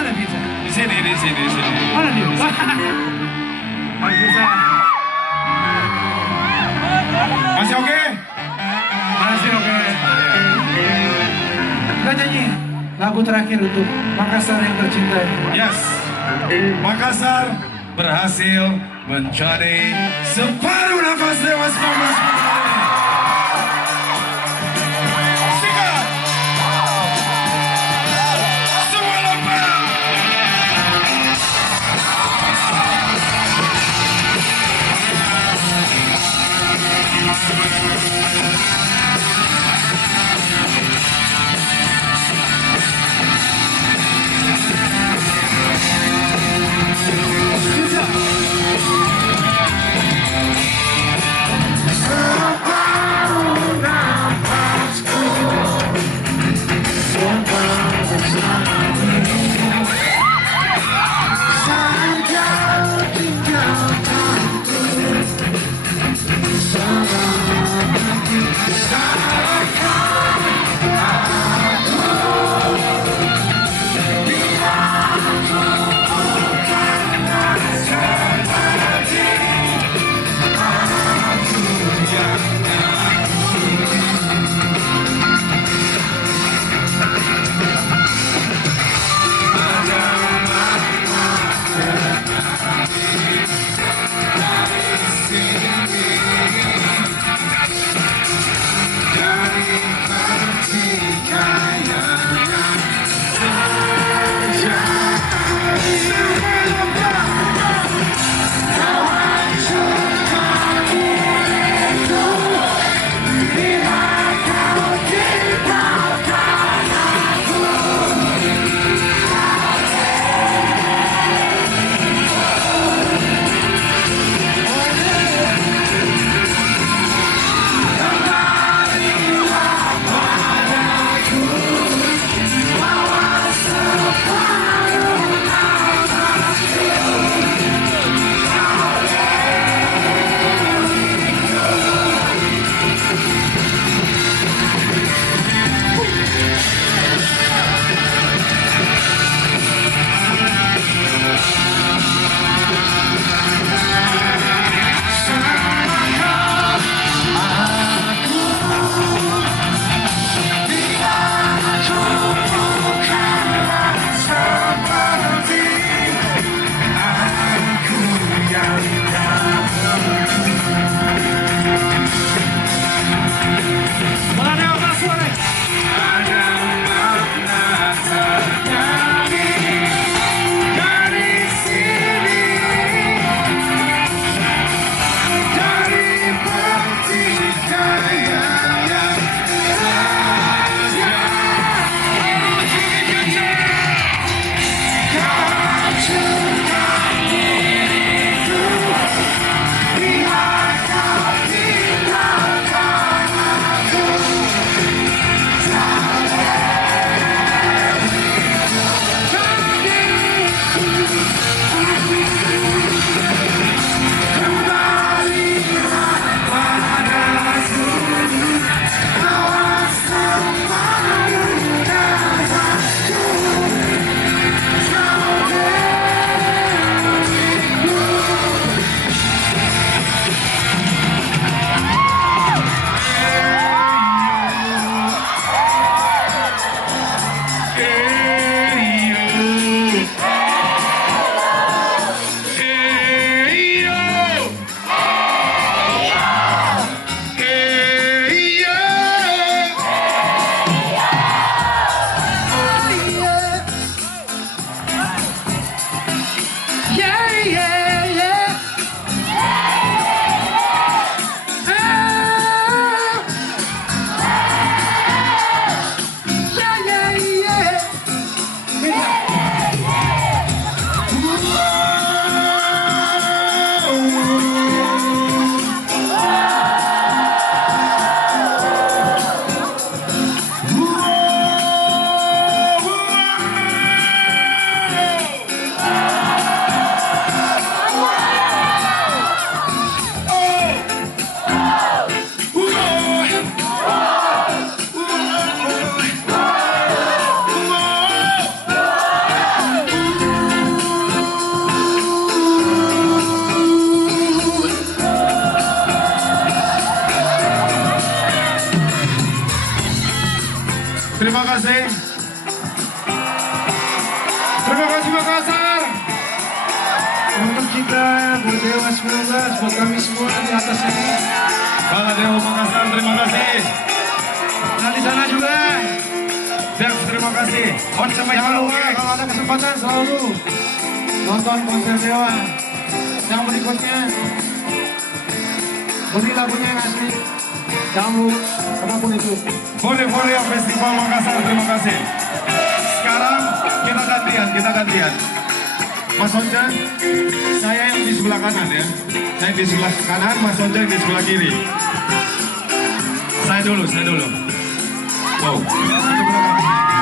mana pizza? Di sini. Mana dia? Ayo pizza. Masih oke? Masih oke. Kita nyanyi lagu terakhir untuk Makassar yang tercinta. Yes. Makassar berhasil mencari separuh nafas Dewa 19. Sikat! Semua lompat! Terima kasih. Terima kasih Makassar. Untuk kita Berdewa 19, buat kami semua di atas ini. Baladewa Makassar, terima kasih. Nah di sana juga. Dev, terima kasih. On sampai Jangan lupa oke. kalau ada kesempatan selalu nonton konser Dewa. Yang berikutnya beli lagunya yang asli. Jangan lupa apapun itu. Fore Festival Makassar, terima kasih. Sekarang kita gantian. Mas Onca, saya yang di sebelah kanan ya. Saya di sebelah kanan, Mas Onca yang di sebelah kiri. Saya dulu. Wow. Itu belakang.